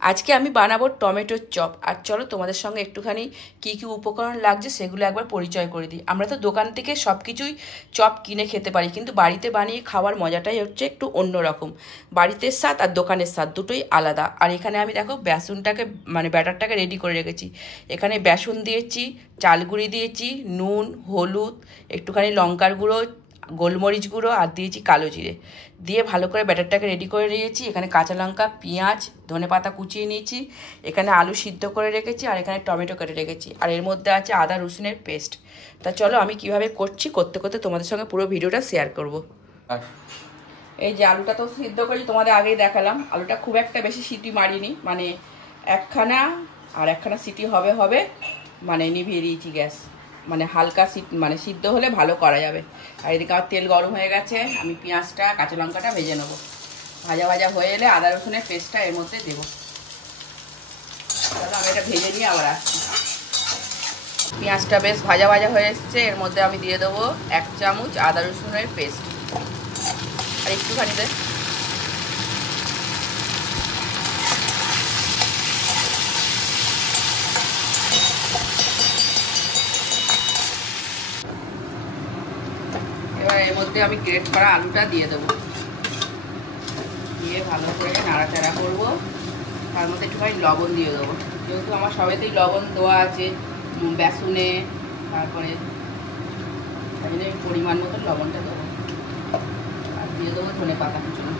আজকে আমি বানাবো টমেটোর চপ। আর চলো তোমাদের সঙ্গে একটুখানি কি কি উপকরণ লাগছে সেগুলো একবার পরিচয় করে দিই। আমরা তো দোকান থেকে সব কিছুই চপ কিনে খেতে পারি, কিন্তু বাড়িতে বানিয়ে খাওয়ার মজাটাই হচ্ছে একটু অন্যরকম। বাড়িতে স্বাদ আর দোকানের স্বাদ দুটোই আলাদা। আর এখানে আমি দেখো বেসনটাকে মানে ব্যাটারটাকে রেডি করে রেখেছি। এখানে বেসন দিয়েছি, চালগুঁড়ি দিয়েছি, নুন, হলুদ, একটুখানি লঙ্কার গুঁড়ো, গোলমরিচ গুঁড়ো আর দিয়েছি কালো জিরে। দিয়ে ভালো করে ব্যাটারটাকে রেডি করে নিয়েছি। এখানে কাঁচা লঙ্কা, পেঁয়াজ, ধনেপাতা কুচিয়ে নিয়েছি। এখানে আলু সিদ্ধ করে রেখেছি আর এখানে টমেটো কেটে রেখেছি। আর এর মধ্যে আছে আদা রসুনের পেস্ট। তা চলো আমি কিভাবে করছি করতে করতে তোমাদের সঙ্গে পুরো ভিডিওটা শেয়ার করব। এই যে আলুটা তো সিদ্ধ করেছি, তোমাদের আগেই দেখালাম। আলুটা খুব একটা বেশি সিটি মারিনি, মানে একখানা আর একখানা সিটি হবে হবে মানে নিভিয়ে দিয়েছি গ্যাস। মানে হালকা মানে সিদ্ধ হলে ভালো করা যাবে। আর এদিকে আমার তেল গরম হয়ে গেছে, আমি পেঁয়াজটা কাঁচা লঙ্কাটা ভেজে নেবো। ভাজা ভাজা হয়ে এলে আদা রসুনের পেস্টটা এর মধ্যে দেবো। তাহলে আমি এটা ভেজে নিয়ে আবার আসছি। পেঁয়াজটা বেশ ভাজা ভাজা হয়ে এসছে, এর মধ্যে আমি দিয়ে দেবো 1 চামচ আদা রসুনের পেস্ট। আর একটুখানি দে এবার এর মধ্যে আমি গ্রেট করা আলুটা দিয়ে দেবো। দিয়ে ভালো করে নাড়াচাড়া করবো। তার মধ্যে একটুখানি লবণ দিয়ে দেবো, যেহেতু আমার সবেতেই লবণ দেওয়া আছে, বেসনে, তারপরে তাই জন্য পরিমাণ মতো লবণটা দেবো। আর দিয়ে দেবো ধনেপাতা কুচনো।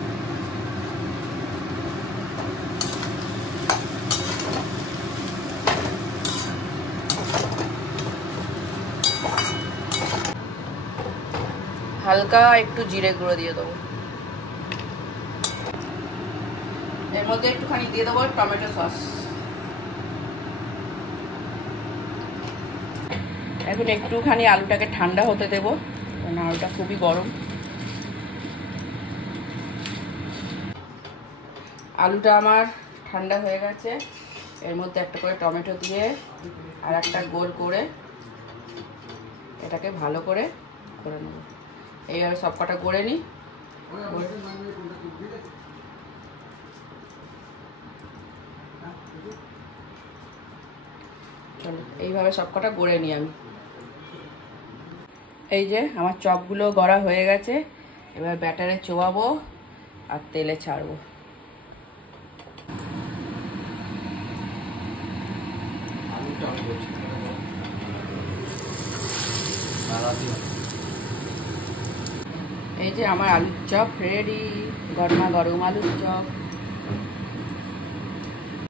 হালকা একটু জিরে গুঁড়ো দিয়ে দেবো। এর মধ্যে একটুখানি দিয়ে দেবো টমেটো সস। এখন একটুখানি আলুটাকে ঠান্ডা হতে দেবো, কারণ আলুটা খুবই গরম। আলুটা আমার ঠান্ডা হয়ে গেছে। এর মধ্যে একটা করে টমেটো দিয়ে আর একটা গোল করে এটাকে ভালো করে করে নেব। এইভাবে সব কটা গড়ে নিই। চলো এইভাবে সব কটা গড়ে নিই আমি। এই যে আমার চপগুলো গড়া হয়ে গেছে। এবার ব্যাটারে চোবাবো আর তেলে ছাড়বো। এই যে আমার আলুর চপ রেডি, গরমা গরম আলুর চপ।